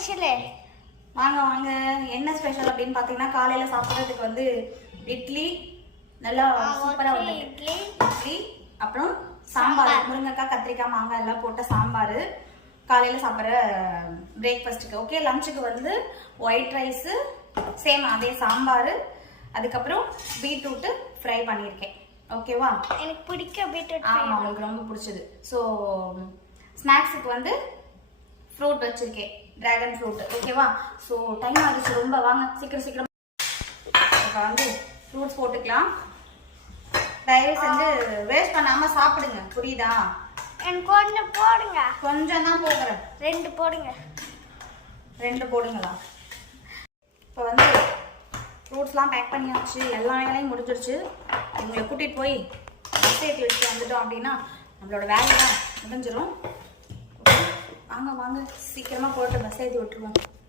Special? வாங்க வாங்க. என்ன ஸ்பெஷல் அப்படின்னு பார்த்தீங்கன்னா காலையில் சாப்பிட்றதுக்கு வந்து இட்லி நல்லா சூப்பராக வந்து இட்லி அப்புறம் சாம்பார், முருங்கைக்காய் கத்திரிக்காய் மாங்காய் எல்லாம் போட்ட சாம்பார் காலையில் சாப்பிட்ற பிரேக்ஃபாஸ்ட்டுக்கு. ஓகே, லஞ்சுக்கு வந்து ஒயிட் ரைஸு சேம் அதே சாம்பார், அதுக்கப்புறம் பீட்ரூட்டு ஃப்ரை பண்ணியிருக்கேன். ஓகேவா? எனக்கு பிடிக்கும் பீட்ரூட். ஆமாம், உங்களுக்கு ரொம்ப பிடிச்சது. ஸோ ஸ்நாக்ஸுக்கு வந்து ஃப்ரூட் வச்சுருக்கேன், ட்ராகன் ஃப்ரூட். ஓகேவா? ஸோ டைம் ஆகிடுச்சு ரொம்ப. வாங்க சீக்கிரம் இப்போ வந்து ஃப்ரூட்ஸ் போட்டுக்கலாம். தயவு செஞ்சு வேஸ்ட் பண்ணாமல் சாப்பிடுங்க, புரியுதா? எனக்கு கொஞ்சம் போடுங்க. கொஞ்சம் தான் போடுறேன். 2 போடுங்க. 2 போடுங்களா? இப்போ வந்து ஃப்ரூட்ஸ்லாம் பேக் பண்ணியாச்சு, எல்லா வேலையும் முடிஞ்சிருச்சு. இவங்களை கூட்டிகிட்டு போய் பஸ் ஏற்றி வச்சுட்டு வந்துட்டோம் அப்படின்னா நம்மளோட வேலையெல்லாம் முடிஞ்சிடும். வாங்க வாங்க சீக்கிரமாக போட்டு பஸ் ஏற்றி விட்டுருவோம்.